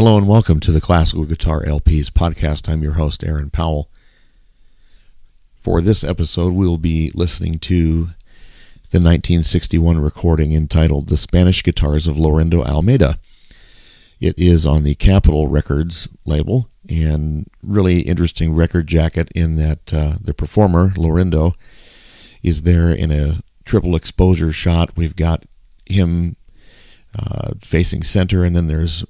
Hello and welcome to the Classical Guitar LPs podcast. I'm your host, Aaron Powell. For this episode, we will be listening to the 1961 recording entitled The Spanish Guitars of Laurindo Almeida. It is on the Capitol Records label, and really interesting record jacket in that the performer, Laurindo, is there in a triple exposure shot. We've got him facing center, and then there's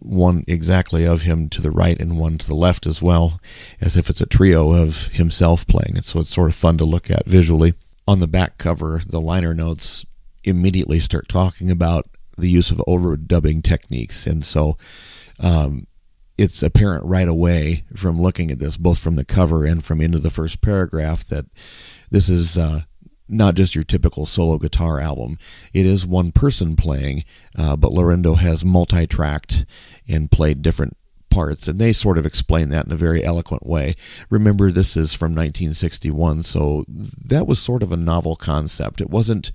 one exactly of him to the right and one to the left as well, as if it's a trio of himself playing it. So it's sort of fun to look at visually. On the back cover, the liner notes immediately start talking about the use of overdubbing techniques, and so it's apparent right away from looking at this, both from the cover and from into the first paragraph, that this is not just your typical solo guitar album. It is one person playing, but Laurindo has multi-tracked and played different parts, and they sort of explain that in a very eloquent way. Remember, this is from 1961, so that was sort of a novel concept. It wasn't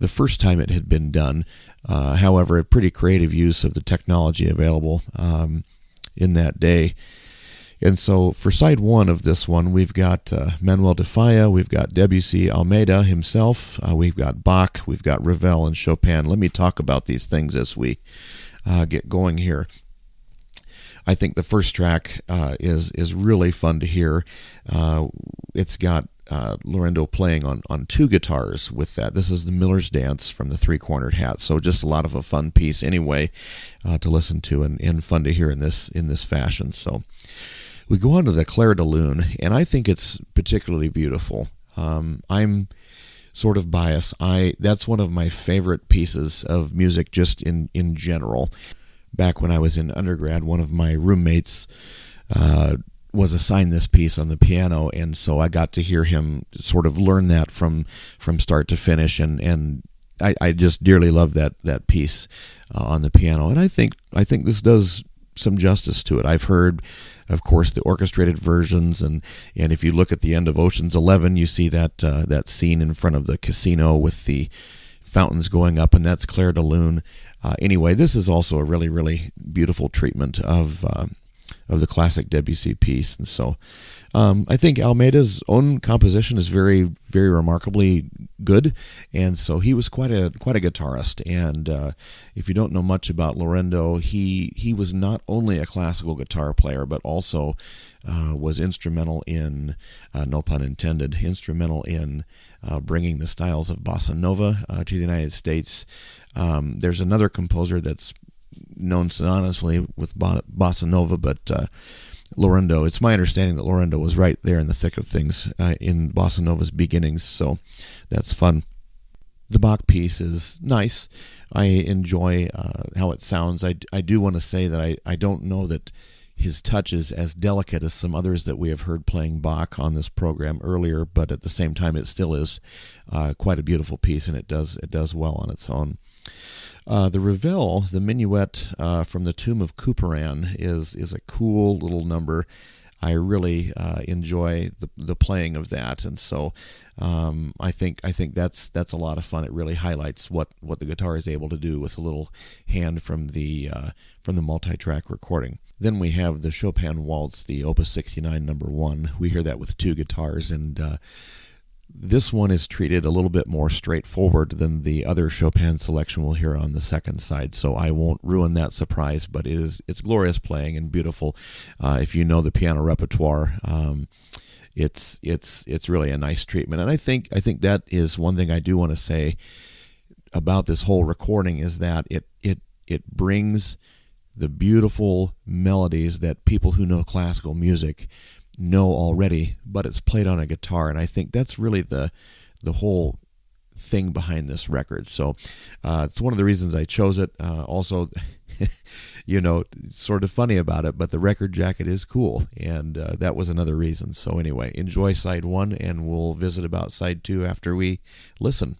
the first time it had been done. However, a pretty creative use of the technology available in that day. And so for side one of this one, we've got Manuel de Falla, we've got Debussy, Almeida himself, we've got Bach, we've got Ravel, and Chopin. Let me talk about these things as we get going here. I think the first track is really fun to hear. It's got Laurindo playing on two guitars with that. This is the Miller's Dance from the Three-Cornered Hat, so just a lot of a fun piece anyway to listen to and fun to hear in this fashion. So we go on to the Clair de Lune, and I think it's particularly beautiful. I'm sort of biased. That's one of my favorite pieces of music just in general. Back when I was in undergrad, one of my roommates was assigned this piece on the piano, and so I got to hear him sort of learn that from start to finish, and I just dearly love that piece on the piano, and I think this does some justice to it. I've heard, of course, the orchestrated versions, and if you look at the end of Ocean's 11, you see that scene in front of the casino with the fountains going up, and that's Clair de Lune. Anyway, this is also a really, really beautiful treatment of the classic Debussy piece, and so I think Almeida's own composition is very, very remarkably good, and so he was quite a guitarist. And if you don't know much about Laurindo, he was not only a classical guitar player, but also was instrumental in, no pun intended, instrumental in bringing the styles of bossa nova to the United States. There's another composer that's known synonymously with bossa nova, but Laurindo, it's my understanding that Laurindo was right there in the thick of things in bossa nova's beginnings, so that's fun. The Bach piece is nice. I enjoy how it sounds. I do want to say that I don't know that his touch is as delicate as some others that we have heard playing Bach on this program earlier, but at the same time it still is quite a beautiful piece, and it does well on its own. The Ravel, the minuet from the Tomb of Couperin, is a cool little number. I really enjoy the playing of that, and so I think that's a lot of fun. It really highlights what the guitar is able to do with a little hand from the multi-track recording. Then we have the Chopin Waltz, the Opus 69 number 1. We hear that with two guitars, and this one is treated a little bit more straightforward than the other Chopin selection we'll hear on the second side, so I won't ruin that surprise, but it's glorious playing and beautiful. If you know the piano repertoire, it's really a nice treatment. And I think that is one thing I do want to say about this whole recording, is that it brings the beautiful melodies that people who know classical music know already, but it's played on a guitar, and I think that's really the whole thing behind this record. So it's one of the reasons I chose it. Also, it's sort of funny about it, but the record jacket is cool, and that was another reason. So anyway, enjoy side one, and we'll visit about side two after we listen.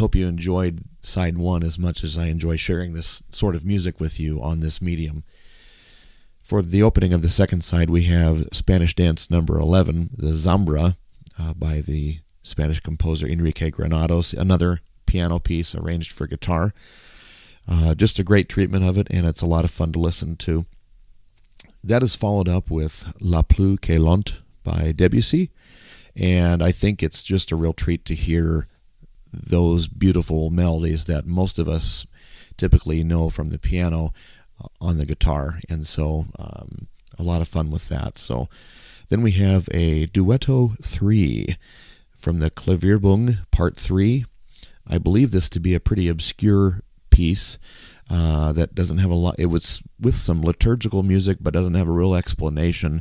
hope you enjoyed side one as much as I enjoy sharing this sort of music with you on this medium. For the opening of the second side, we have Spanish Dance number 11, the Zambra, by the Spanish composer Enrique Granados, another piano piece arranged for guitar. Just a great treatment of it, and it's a lot of fun to listen to. That is followed up with La Plus Gailante by Debussy, and I think it's just a real treat to hear those beautiful melodies that most of us typically know from the piano on the guitar, and so a lot of fun with that. So then we have a Duetto 3 from the Klavierbung Part 3. I believe this to be a pretty obscure piece that doesn't have a lot. It was with some liturgical music, but doesn't have a real explanation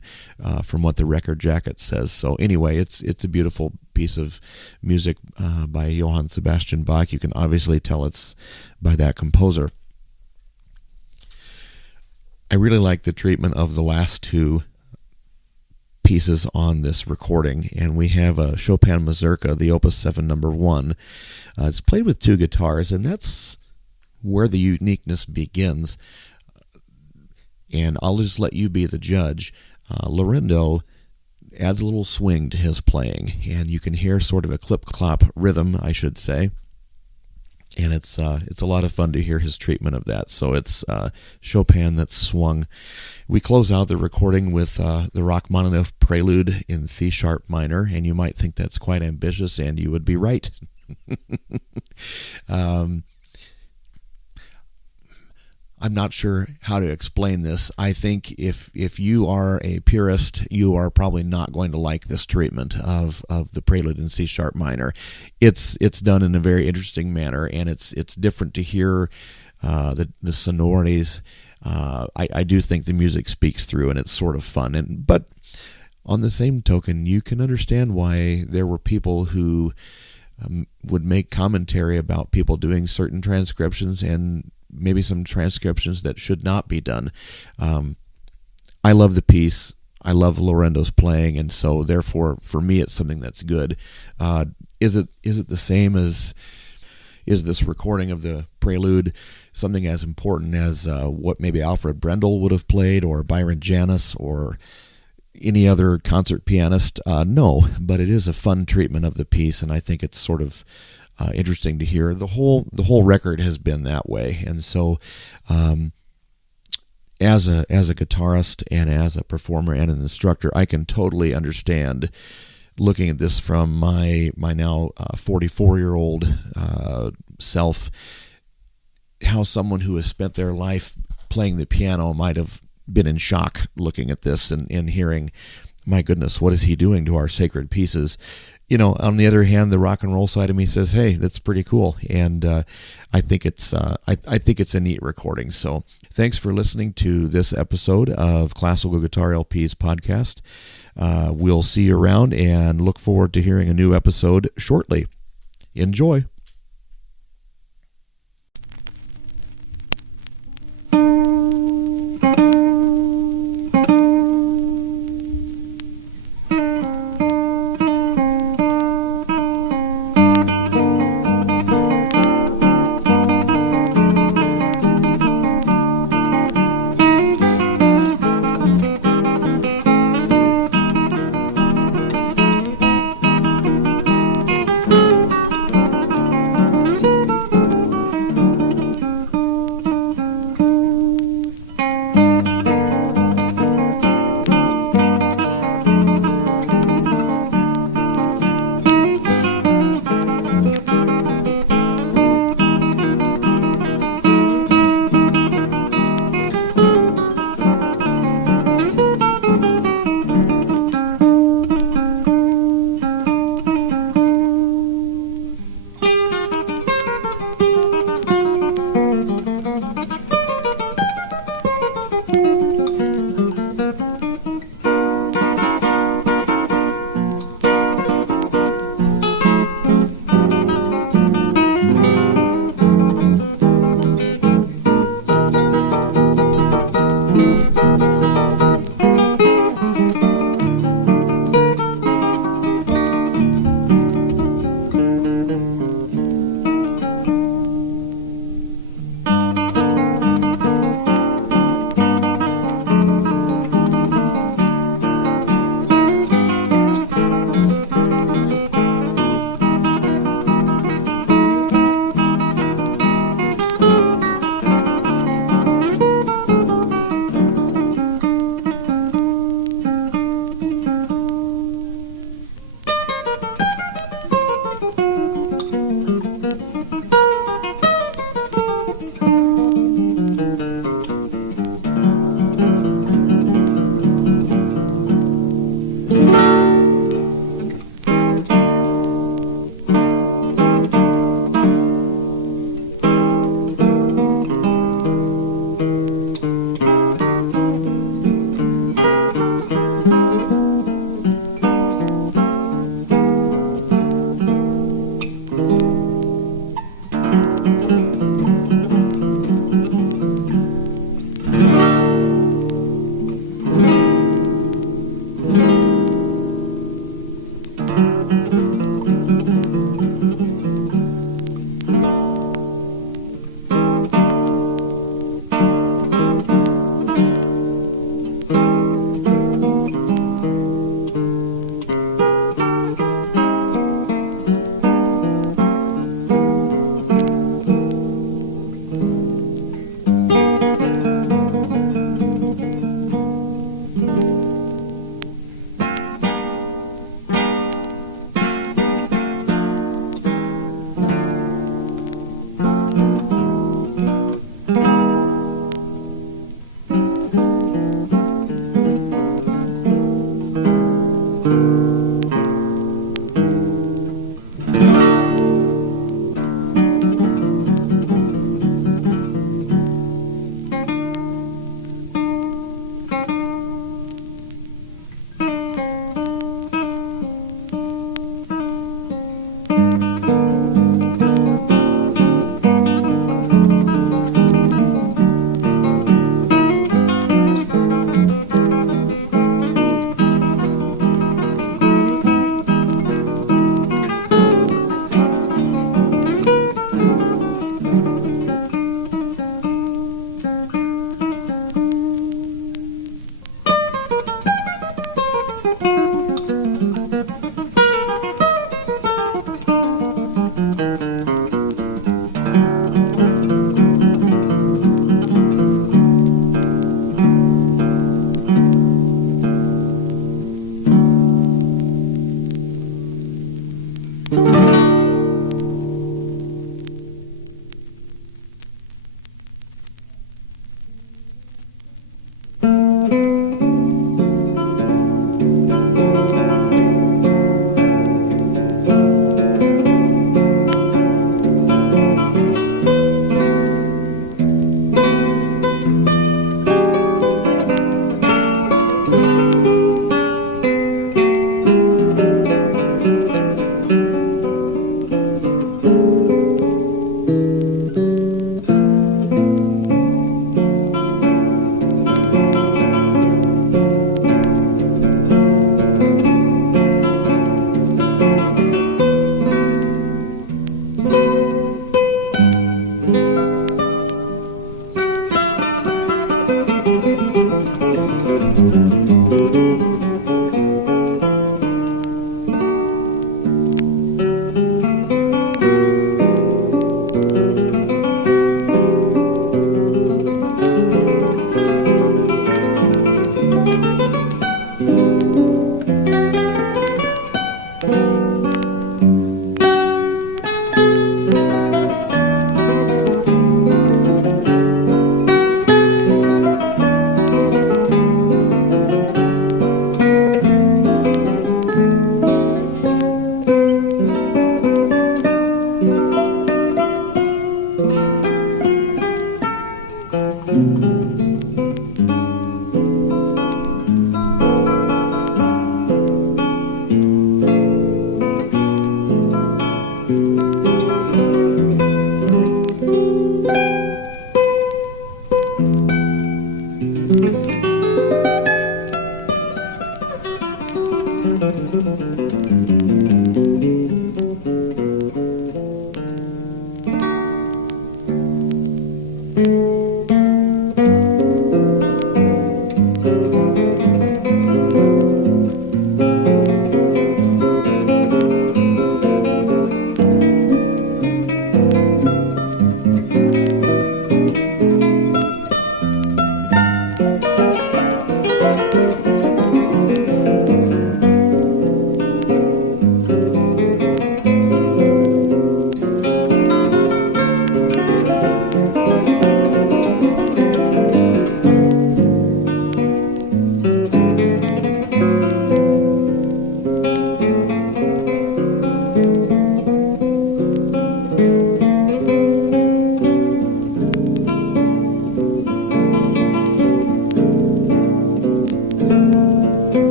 from what the record jacket says. So anyway, it's a beautiful piece of music by Johann Sebastian Bach. You can obviously tell it's by that composer. I really like the treatment of the last two pieces on this recording, and we have a Chopin Mazurka, the Opus 7 number 1. It's played with two guitars, and that's where the uniqueness begins. And I'll just let you be the judge. Laurindo adds a little swing to his playing, and you can hear sort of a clip-clop rhythm, I should say. And it's a lot of fun to hear his treatment of that. So it's Chopin that's swung. We close out the recording with the Rachmaninoff Prelude in C sharp minor, and you might think that's quite ambitious, and you would be right. I'm not sure how to explain this. I think if you are a purist, you are probably not going to like this treatment of the Prelude in C sharp minor. It's done in a very interesting manner, and it's different to hear the sonorities. I do think the music speaks through, and it's sort of fun. But on the same token, you can understand why there were people who would make commentary about people doing certain transcriptions and maybe some transcriptions that should not be done. I love the piece. I love Laurindo's playing, and so therefore, for me, it's something that's good. Is it the same as? Is this recording of the Prelude something as important as what maybe Alfred Brendel would have played, or Byron Janis, or any other concert pianist? No, but it is a fun treatment of the piece, and I think it's sort of interesting to hear. The whole record has been that way, and so as a guitarist and as a performer and an instructor, I can totally understand, looking at this from my now 44-year-old self, how someone who has spent their life playing the piano might have been in shock looking at this and hearing, my goodness, what is he doing to our sacred pieces? You know, on the other hand, the rock and roll side of me says, "Hey, that's pretty cool," and I think it's a neat recording. So, thanks for listening to this episode of Classical Guitar LP's podcast. We'll see you around, and look forward to hearing a new episode shortly. Enjoy.